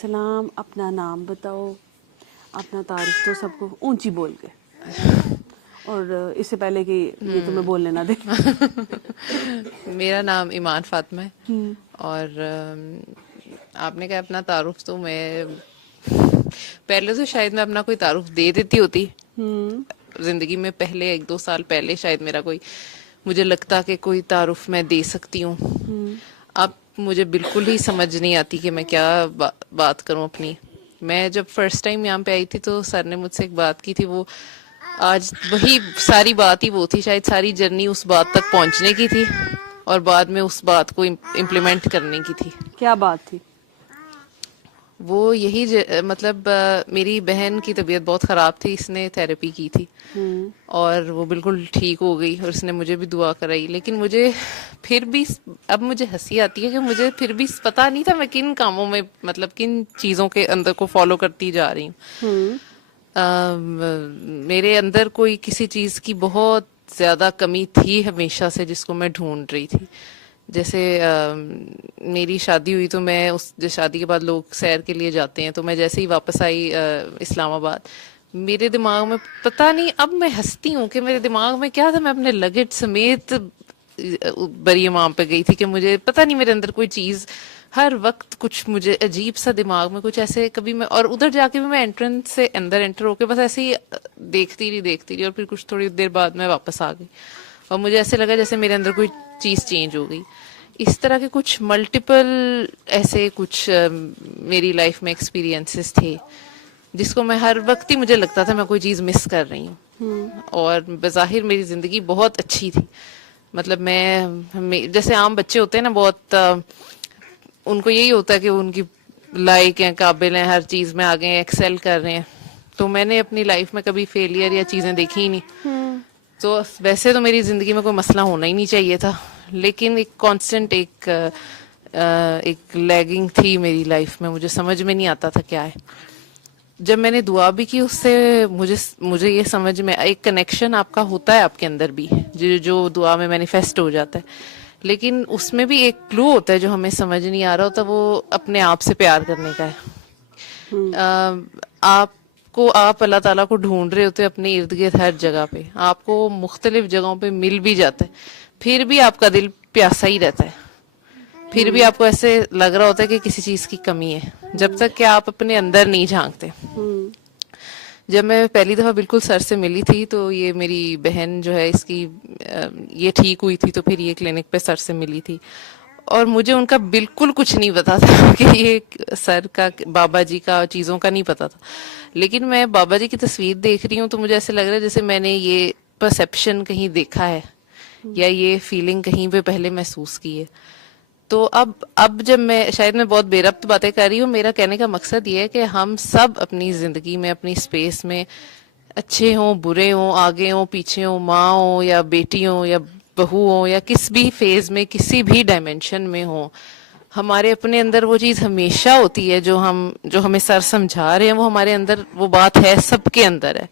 السلام. اپنا نام بتاؤ, اپنا تعارف تو سب کو اونچی بول کے, اور اس سے پہلے کہ یہ تمہیں بولنے نہ دے. میرا نام ایمان فاطمہ ہے, اور آپ نے کہا اپنا تعارف, تو میں پہلے تو شاید میں اپنا کوئی تعارف دے دیتی ہوتی زندگی میں. پہلے 1-2 سال پہلے شاید میرا کوئی, مجھے لگتا کہ کوئی تعارف میں دے سکتی ہوں. اب مجھے بالکل ہی سمجھ نہیں آتی کہ میں کیا بات کروں اپنی. میں جب فرسٹ ٹائم یہاں پہ آئی تھی تو سر نے مجھ سے ایک بات کی تھی, وہ آج وہی ساری بات ہی وہ تھی, شاید ساری جرنی اس بات تک پہنچنے کی تھی اور بعد میں اس بات کو امپلیمنٹ کرنے کی تھی. کیا بات تھی؟ وہ یہی مطلب میری بہن کی طبیعت بہت خراب تھی, اس نے تھراپی کی تھی اور وہ بالکل ٹھیک ہو گئی, اور اس نے مجھے بھی دعا کرائی. لیکن مجھے پھر بھی اب مجھے ہنسی آتی ہے کہ مجھے پھر بھی پتہ نہیں تھا میں کن کاموں میں, مطلب کن چیزوں کے اندر کو فالو کرتی جا رہی ہوں. میرے اندر کوئی کسی چیز کی بہت زیادہ کمی تھی ہمیشہ سے, جس کو میں ڈھونڈ رہی تھی. جیسے میری شادی ہوئی تو میں اس شادی کے بعد لوگ سیر کے لیے جاتے ہیں, تو میں جیسے ہی واپس آئی اسلام آباد, میرے دماغ میں پتہ نہیں, اب میں ہنستی ہوں کہ میرے دماغ میں کیا تھا, میں اپنے لگیج سمیت بری امام پہ گئی تھی کہ مجھے پتہ نہیں میرے اندر کوئی چیز ہر وقت کچھ, مجھے عجیب سا دماغ میں کچھ ایسے کبھی میں, اور ادھر جا کے بھی میں انٹرنس سے اندر انٹر ہو کے بس ایسے ہی دیکھتی رہی, اور پھر کچھ تھوڑی دیر بعد میں واپس آ گئی, اور مجھے ایسے لگا جیسے میرے اندر کوئی چیز چینج ہو گئی. اس طرح کے کچھ ملٹیپل ایسے کچھ میری لائف میں ایکسپیرینسز تھے, جس کو میں ہر وقت ہی مجھے لگتا تھا میں کوئی چیز مس کر رہی ہوں. اور بظاہر میری زندگی بہت اچھی تھی, مطلب میں جیسے عام بچے ہوتے ہیں نا, بہت ان کو یہی ہوتا ہے کہ ان کی لائق ہیں, قابل ہیں, ہر چیز میں آگے ہیں, ایکسل کر رہے ہیں. تو میں نے اپنی لائف میں کبھی فیلئر یا چیزیں دیکھی ہی نہیں. تو ویسے تو میری زندگی میں کوئی مسئلہ ہونا ہی نہیں چاہیے تھا, لیکن ایک کانسٹنٹ ایک لیگنگ تھی میری لائف میں, مجھے سمجھ میں نہیں آتا تھا کیا ہے. جب میں نے دعا بھی کی اس سے مجھے یہ سمجھ میں ایک کنیکشن آپ کا ہوتا ہے آپ کے اندر بھی, جو دعا میں مینیفیسٹ ہو جاتا ہے, لیکن اس میں بھی ایک کلو ہوتا ہے جو ہمیں سمجھ نہیں آ رہا ہوتا, وہ اپنے آپ سے پیار کرنے کا ہے. آپ اللہ تعالیٰ کو ڈھونڈ رہے ہوتے اپنے ارد گرد ہر جگہ پہ, آپ کو مختلف جگہوں پہ مل بھی جاتا ہے, پھر بھی آپ کا دل پیاسا ہی رہتا ہے, پھر بھی آپ کو ایسے لگ رہا ہوتا ہے کہ کسی چیز کی کمی ہے, جب تک کہ آپ اپنے اندر نہیں جھانکتے. جب میں پہلی دفعہ بالکل سر سے ملی تھی, تو یہ میری بہن جو ہے اس کی یہ ٹھیک ہوئی تھی, تو پھر یہ کلینک پہ سر سے ملی تھی, اور مجھے ان کا بالکل کچھ نہیں پتا تھا کہ یہ سر کا, بابا جی کا, چیزوں کا نہیں پتا تھا. لیکن میں بابا جی کی تصویر دیکھ رہی ہوں تو مجھے ایسے لگ رہا ہے جیسے میں نے یہ پرسیپشن کہیں دیکھا ہے, یا یہ فیلنگ کہیں پہ پہلے محسوس کی ہے. تو اب جب شاید میں بہت بے ربط باتیں کر رہی ہوں, میرا کہنے کا مقصد یہ ہے کہ ہم سب اپنی زندگی میں, اپنی اسپیس میں, اچھے ہوں, برے ہوں, آگے ہوں, پیچھے ہوں, ماں ہوں یا بیٹی ہوں یا بہو ہوں, یا کس بھی فیز میں, کسی بھی ڈائمینشن میں ہوں, ہمارے اپنے اندر وہ چیز ہمیشہ ہوتی ہے جو ہمیں سر سمجھا رہے ہیں, وہ ہمارے اندر وہ بات ہے, سب کے اندر ہے.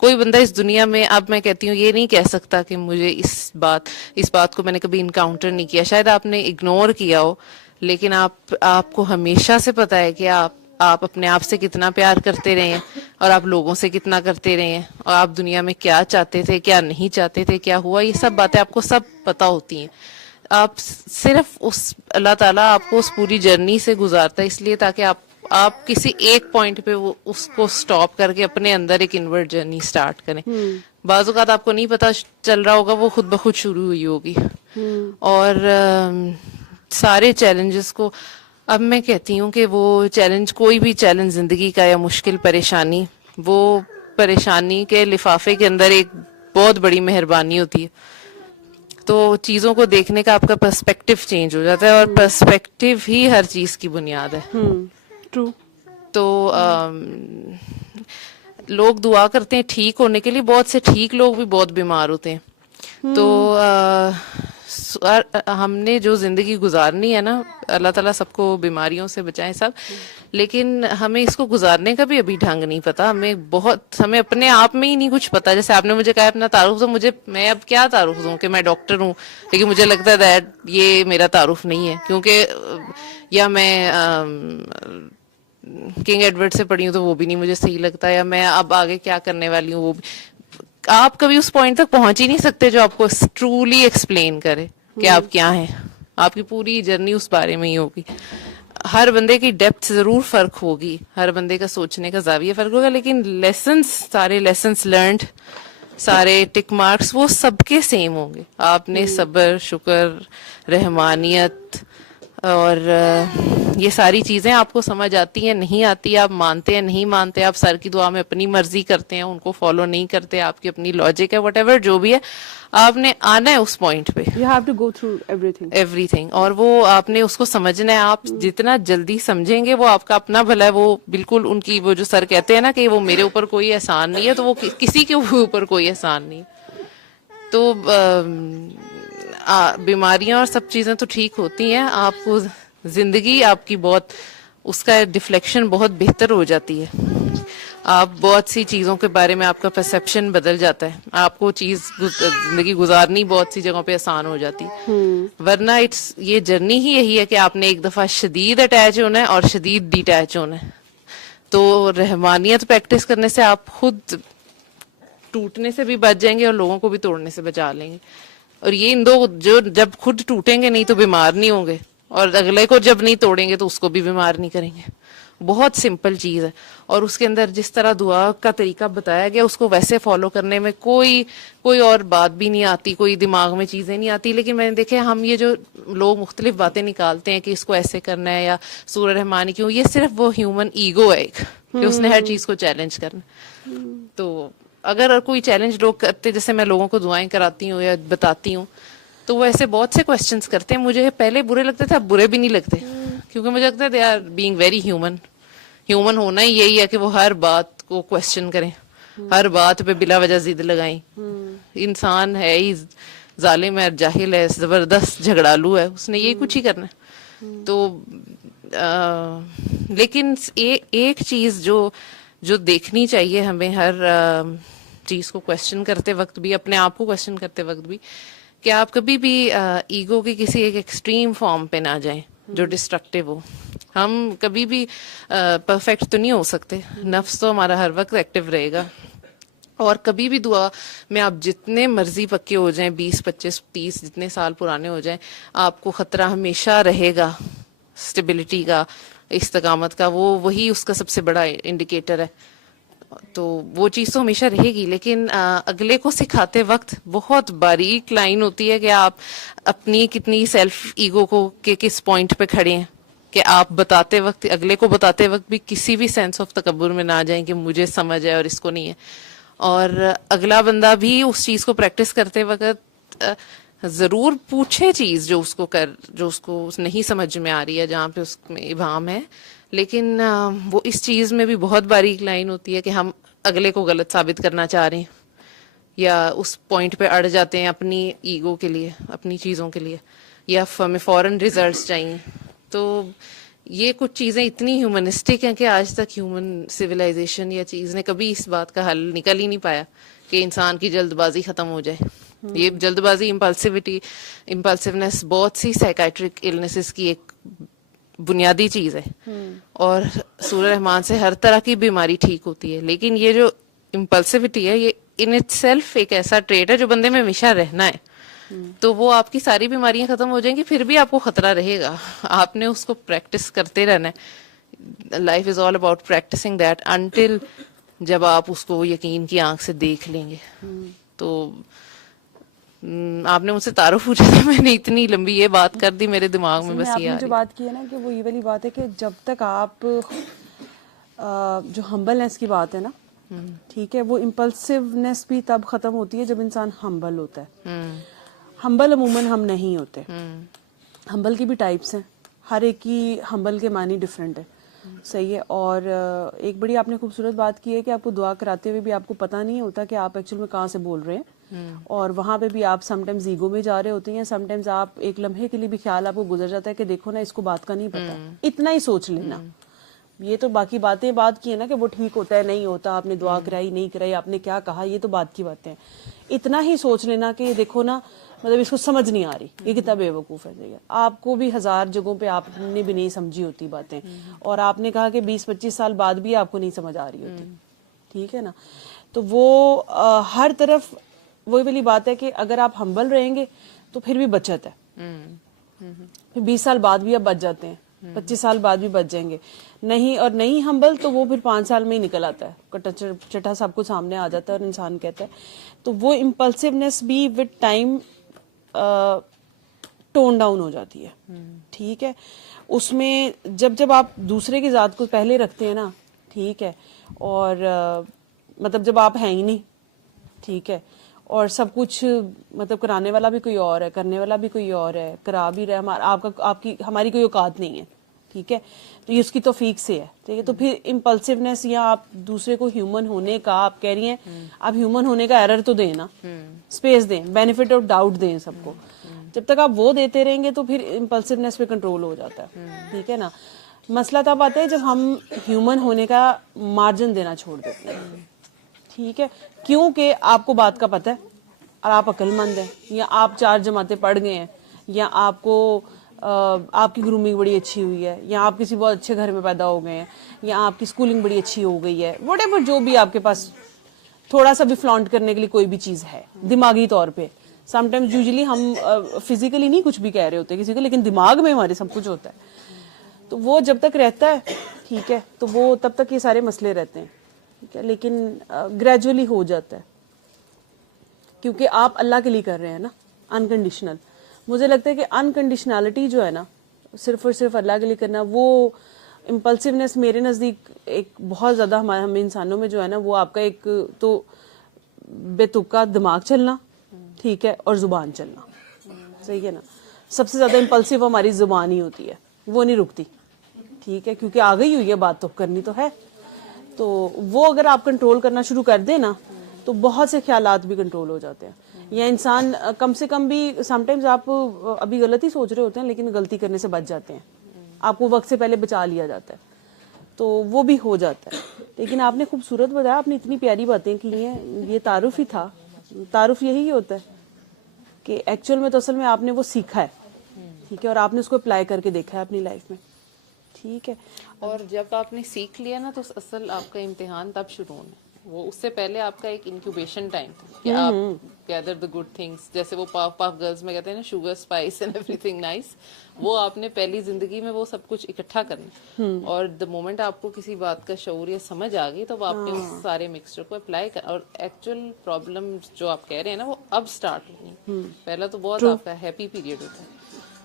کوئی بندہ اس دنیا میں, اب میں کہتی ہوں, یہ نہیں کہہ سکتا کہ مجھے اس بات کو میں نے کبھی انکاؤنٹر نہیں کیا. شاید آپ نے اگنور کیا ہو, لیکن آپ کو ہمیشہ سے پتا ہے کہ آپ اپنے آپ سے کتنا پیار کرتے رہے ہیں, اور آپ لوگوں سے کتنا کرتے رہے ہیں, اور آپ دنیا میں کیا چاہتے تھے, کیا نہیں چاہتے تھے, کیا ہوا, یہ سب باتیں آپ کو سب پتا ہوتی ہیں. آپ صرف اللہ تعالیٰ آپ کو اس پوری جرنی سے گزارتا ہے اس لیے تاکہ آپ کسی ایک پوائنٹ پہ اس کو سٹاپ کر کے اپنے اندر ایک انورٹ جرنی سٹارٹ کریں. بعض اوقات آپ کو نہیں پتا چل رہا ہوگا, وہ خود بخود شروع ہوئی ہوگی. اور سارے چیلنجز کو, اب میں کہتی ہوں کہ وہ چیلنج, کوئی بھی چیلنج زندگی کا یا مشکل پریشانی, وہ پریشانی کے لفافے کے اندر ایک بہت بڑی مہربانی ہوتی ہے. تو چیزوں کو دیکھنے کا آپ کا پرسپیکٹیو چینج ہو جاتا ہے, اور پرسپیکٹیو ہی ہر چیز کی بنیاد ہے. ٹرو. تو لوگ دعا کرتے ہیں ٹھیک ہونے کے لیے, بہت سے ٹھیک لوگ بھی بہت بیمار ہوتے ہیں. تو ہم نے جو زندگی گزارنی ہے نا, اللہ تعالیٰ سب کو بیماریوں سے بچائیں سب, لیکن ہمیں اس کو گزارنے کا بھی ابھی ڈھنگ نہیں پتا. ہمیں اپنے آپ میں ہی نہیں کچھ پتا. جیسے آپ نے مجھے کہا اپنا تعارف دو, میں اب کیا تعارف دوں کہ میں ڈاکٹر ہوں, لیکن مجھے لگتا ہے یہ میرا تعارف نہیں ہے, کیونکہ یا میں کنگ ایڈورڈ سے پڑھی ہوں تو وہ بھی نہیں مجھے صحیح لگتا, یا میں اب آگے کیا کرنے والی ہوں وہ بھی. آپ کبھی اس پوائنٹ تک پہنچ ہی نہیں سکتے جو آپ کو ٹرولی ایکسپلین کرے کہ آپ کیا ہیں. آپ کی پوری جرنی اس بارے میں ہی ہوگی. ہر بندے کی ڈیپتھ ضرور فرق ہوگی, ہر بندے کا سوچنے کا زاویہ فرق ہوگا, لیکن لیسنس, سارے لیسنس لرنڈ, سارے ٹک مارکس وہ سب کے سیم ہوں گے. آپ نے صبر, شکر, رحمانیت اور یہ ساری چیزیں آپ کو سمجھ آتی ہیں نہیں آتی, آپ مانتے ہیں نہیں مانتے, آپ سر کی دعا میں اپنی مرضی کرتے ہیں, ان کو فالو نہیں کرتے, آپ کی اپنی لاجک ہے, وٹ ایور جو بھی ہے, آپ نے آنا ہے اس پوائنٹ پہ, You have to go through everything. Every thing. اور وہ آپ نے اس کو سمجھنا ہے. آپ جتنا جلدی سمجھیں گے وہ آپ کا اپنا بھلا ہے. وہ بالکل ان کی وہ جو سر کہتے ہیں نا کہ وہ میرے اوپر کوئی احسان نہیں ہے, تو وہ کسی کے اوپر کوئی احسان نہیں. تو بیماریاں اور سب چیزیں تو ٹھیک ہوتی ہیں, آپ کو زندگی آپ کی بہت اس کا ڈیفلیکشن بہت بہتر ہو جاتی ہے. آپ بہت سی چیزوں کے بارے میں آپ کا پرسیپشن بدل جاتا ہے, آپ کو زندگی گزارنی بہت سی جگہوں پہ آسان ہو جاتی. ورنہ یہ جرنی ہی یہی ہے کہ آپ نے ایک دفعہ شدید اٹیچ ہونا ہے اور شدید ڈی اٹیچ ہونا ہے. تو رحمانیت پریکٹس کرنے سے آپ خود ٹوٹنے سے بھی بچ جائیں گے اور لوگوں کو بھی توڑنے سے بچا لیں گے. اور یہ ان دو جو جب خود ٹوٹیں گے نہیں تو بیمار نہیں ہوں گے, اور اگلے کو جب نہیں توڑیں گے تو اس کو بھی بیمار نہیں کریں گے. بہت سمپل چیز ہے. اور اس کے اندر جس طرح دعا کا طریقہ بتایا گیا اس کو ویسے فالو کرنے میں کوئی اور بات بھی نہیں آتی, کوئی دماغ میں چیزیں نہیں آتی. لیکن میں نے دیکھے ہم یہ جو لوگ مختلف باتیں نکالتے ہیں کہ اس کو ایسے کرنا ہے یا سورہ رحمانی کیوں, یہ صرف وہ ہیومن ایگو ہے ایک کہ اس نے ہر چیز کو چیلنج کرنا. تو اگر کوئی چیلنج لوگ کرتے, جیسے میں لوگوں کو دعائیں کراتی ہوں یا بتاتی ہوں, تو وہ ایسے بہت سے کوسچنس کرتے ہیں. مجھے پہلے برے لگتے تھے, اب برے بھی نہیں لگتے, کیونکہ مجھے لگتا ہے they are being very human. Human ہونا ہی یہی ہے کہ وہ ہر بات کو کوسچن کریں, ہر بات پہ بلا وجہ ضد لگائیں. انسان ہے ہی ظالم ہے, جاہل ہے, زبردست جھگڑالو ہے, اس نے یہی کچھ ہی کرنا ہے. تو لیکن ایک چیز جو دیکھنی چاہیے ہمیں ہر چیز کو کوسچن کرتے وقت بھی, اپنے آپ کو کوسچن کرتے وقت بھی, کہ آپ کبھی بھی ایگو کی کسی ایک ایکسٹریم فارم پہ نہ جائیں جو ڈسٹرکٹیو ہو. ہم کبھی بھی پرفیکٹ تو نہیں ہو سکتے, نفس تو ہمارا ہر وقت ایکٹیو رہے گا. اور کبھی بھی دعا میں آپ جتنے مرضی پکے ہو جائیں, 20, 25, 30 جتنے سال پرانے ہو جائیں, آپ کو خطرہ ہمیشہ رہے گا اسٹیبلٹی کا, استقامت کا. وہی اس کا سب سے بڑا انڈیکیٹر ہے. تو وہ چیز تو ہمیشہ رہے گی, لیکن اگلے کو سکھاتے وقت بہت باریک لائن ہوتی ہے کہ آپ اپنی کتنی سیلف ایگو کو کہ کس پوائنٹ پہ کھڑے ہیں, کہ آپ بتاتے وقت, اگلے کو بتاتے وقت بھی کسی بھی سینس آف تکبر میں نہ جائیں کہ مجھے سمجھ ہے اور اس کو نہیں ہے. اور اگلا بندہ بھی اس چیز کو پریکٹس کرتے وقت ضرور پوچھے چیز جو اس کو نہیں سمجھ میں آ رہی ہے, جہاں پہ اس میں ابہام ہے. لیکن وہ اس چیز میں بھی بہت باریک لائن ہوتی ہے کہ ہم اگلے کو غلط ثابت کرنا چاہ رہے ہیں, یا اس پوائنٹ پہ اڑ جاتے ہیں اپنی ایگو کے لیے, اپنی چیزوں کے لیے, یا ہمیں فوراً ریزلٹس چاہیے. تو یہ کچھ چیزیں اتنی ہیومنسٹک ہیں کہ آج تک ہیومن سویلائزیشن یا چیز نے کبھی اس بات کا حل نکل ہی نہیں پایا کہ انسان کی جلد بازی ختم ہو جائے. یہ جلد بازی, امپلسونیس بہت سی سائیکائٹرک النیسز کی ایک بنیادی چیز ہے. اور سورہ رحمان سے ہر طرح کی بیماری ٹھیک ہوتی ہے, لیکن یہ جو امپلسیوٹی ہے یہ ان اٹ سیلف ایک ایسا ٹریٹ ہے جو بندے میں ہمیشہ رہنا ہے. تو وہ آپ کی ساری بیماریاں ختم ہو جائیں گی, پھر بھی آپ کو خطرہ رہے گا. آپ نے اس کو پریکٹس کرتے رہنا ہے. Life is all about practicing that until جب آپ اس کو یقین کی آنکھ سے دیکھ لیں گے. تو آپ نے مجھ سے تعارف پوچھا تھا, میں نے اتنی لمبی یہ بات کر دی, میرے دماغ میں بس یہ آپ نے جو بات کی ہے نا کہ وہ یہ والی بات ہے کہ جب تک آپ جو ہمبلنس کی بات ہے نا, ٹھیک ہے, وہ امپلسونیس بھی تب ختم ہوتی ہے جب انسان ہمبل ہوتا ہے. ہمبل عموماً ہم نہیں ہوتے. ہمبل کی بھی ٹائپس ہیں, ہر ایک کی ہمبل کے معنی ڈفرینٹ ہے, صحیح ہے. اور ایک بڑی آپ نے خوبصورت بات کی ہے کہ آپ کو دعا کراتے ہوئے بھی آپ کو پتہ نہیں ہوتا کہ آپ ایکچوئل میں کہاں سے بول رہے ہیں, اور وہاں پہ بھی آپ سم ٹائمز ایگو میں جا رہے ہوتے ہیں, سم ٹائمز آپ ایک لمحے کے لیے بھی خیال آپ کو گزر جاتا ہے کہ دیکھو نا اس کو بات کا نہیں پتا, اتنا ہی سوچ لینا. یہ تو باقی باتیں بات کی ہے نا کہ وہ ٹھیک ہوتا ہے نہیں ہوتا, آپ نے دعا کرائی نہیں کرائی, آپ نے کیا کہا, یہ تو بات کی باتیں ہیں. اتنا ہی سوچ لینا کہ دیکھو نا مطلب اس کو سمجھ نہیں آ رہی یہ کتنا بیوقوف ہے. آپ کو بھی 1000 جگہوں پہ آپ نے بھی نہیں سمجھی ہوتی باتیں, اور آپ نے کہا کہ 20-25 سال بعد بھی آپ کو نہیں سمجھ آ رہی ہوتی, ٹھیک ہے نا. تو وہ ہر طرف وہی والی بات ہے کہ اگر آپ ہمبل رہیں گے تو پھر بھی بچت ہے, پھر 20 سال بعد بھی آپ بچ جاتے ہیں, 25 سال بعد بھی بچ جائیں گے. نہیں اور نہیں ہمبل تو وہ پھر 5 سال میں ہی نکل آتا ہے, کٹا چٹا سب کچھ سامنے آ جاتا ہے اور انسان کہتا ہے. تو وہ امپلسونیس بھی وتھ ٹائم ٹون ڈاؤن ہو جاتی ہے, ٹھیک ہے. اس میں جب آپ دوسرے کی ذات کو پہلے رکھتے ہیں نا, ٹھیک ہے, اور مطلب جب آپ ہیں ہی نہیں, ٹھیک ہے, اور سب کچھ مطلب کرانے والا بھی کوئی اور ہے, کرنے والا بھی کوئی اور ہے, کرا بھی رہا ہماری کوئی اوقات نہیں ہے, ٹھیک ہے, تو یہ اس کی توفیق سے ہے, ٹھیک ہے. تو پھر امپلسونیس یا آپ دوسرے کو ہیومن ہونے کا, آپ کہہ رہی ہیں آپ ہیومن ہونے کا ایرر تو دیں نا, اسپیس دیں, بینیفٹ آف ڈاؤٹ دیں سب کو. جب تک آپ وہ دیتے رہیں گے تو پھر امپلسونیس پہ کنٹرول ہو جاتا ہے, ٹھیک ہے نا. مسئلہ تب آتا ہے جب ہم ہیومن ہونے کا مارجن دینا چھوڑ دیتے ہیں, ٹھیک ہے, کیونکہ آپ کو بات کا پتہ ہے اور آپ عقل مند ہیں, یا آپ 4 جماعتیں پڑھ گئے ہیں, یا آپ کو آپ کی گرومنگ بڑی اچھی ہوئی ہے, یا آپ کسی بہت اچھے گھر میں پیدا ہو گئے ہیں, یا آپ کی اسکولنگ بڑی اچھی ہو گئی ہے, واٹ ایور جو بھی آپ کے پاس تھوڑا سا بھی فلانٹ کرنے کے لیے کوئی بھی چیز ہے دماغی طور پہ. سم ٹائمز یوزلی ہم فزیکلی نہیں کچھ بھی کہہ رہے ہوتے کسی کو, لیکن دماغ میں ہمارے سب کچھ ہوتا ہے. تو وہ جب تک رہتا ہے, ٹھیک ہے, تو وہ تب تک یہ سارے مسئلے رہتے ہیں, ٹھیک ہے. لیکن گریجولی ہو جاتا ہے کیونکہ آپ اللہ کے لیے کر رہے ہیں نا, انکنڈیشنل. مجھے لگتا ہے کہ انکنڈیشنالٹی جو ہے نا, صرف اور صرف اللہ کے لیے کرنا, وہ امپلسونیس میرے نزدیک ایک بہت زیادہ ہم انسانوں میں جو ہے نا, وہ آپ کا ایک تو بے تکا دماغ چلنا, ٹھیک ہے, اور زبان چلنا, صحیح ہے نا. سب سے زیادہ امپلسو ہماری زبان ہی ہوتی ہے, وہ نہیں رکتی, ٹھیک ہے, کیونکہ آ گئی ہوئی ہے بات تو کرنی تو ہے. تو وہ اگر آپ کنٹرول کرنا شروع کر دیں نا تو بہت سے خیالات بھی کنٹرول ہو جاتے ہیں. یا انسان کم سے کم بھی سم ٹائمز آپ ابھی غلط ہی سوچ رہے ہوتے ہیں لیکن غلطی کرنے سے بچ جاتے ہیں, آپ کو وقت سے پہلے بچا لیا جاتا ہے, تو وہ بھی ہو جاتا ہے. لیکن آپ نے خوبصورت بتایا, آپ نے اتنی پیاری باتیں کی ہیں, یہ تعارف ہی تھا. تعارف یہی ہوتا ہے کہ ایکچوئل میں تو اصل میں آپ نے وہ سیکھا ہے, ٹھیک ہے, اور آپ نے اس کو اپلائی کر کے دیکھا ہے اپنی لائف میں, ٹھیک ہے. اور جب آپ نے سیکھ لیا نا تو اصل آپ کا امتحان تب شروع ہونا ہے. وہ اس سے پہلے آپ کا ایک انکیوبیشن ٹائم تھا کہ آپ گیدر دا گڈ تھنگس, جیسے وہ پاف گرلز میں کہتے ہیں نا, sugar spice and every thing nice. وہ آپ نے پہلی زندگی میں وہ سب کچھ اکٹھا کرنا, اور دا مومنٹ آپ کو کسی بات کا شعور یا سمجھ آ گئی تو آپ نے اس سارے مکسچر کو اپلائی کر. اور ایکچوئل پرابلم جو آپ کہہ رہے ہیں نا وہ اب اسٹارٹ ہونی, پہلا تو بہت آپ کا ہیپی پیریڈ ہوتا ہے,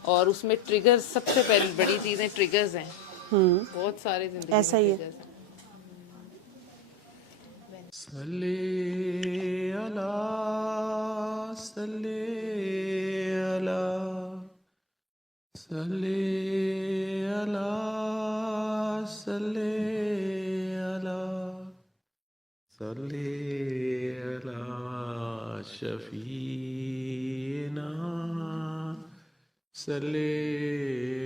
اور اس میں ٹریگر سب سے پہلی بڑی چیزیں ٹریگرز ہیں, بہت سارے زندگی میں ایسا ہی ہے. ٹریگرز ہیں. صلی اللہ صلی اللہ صلی اللہ صلی اللہ صلی اللہ شفیعنا صلی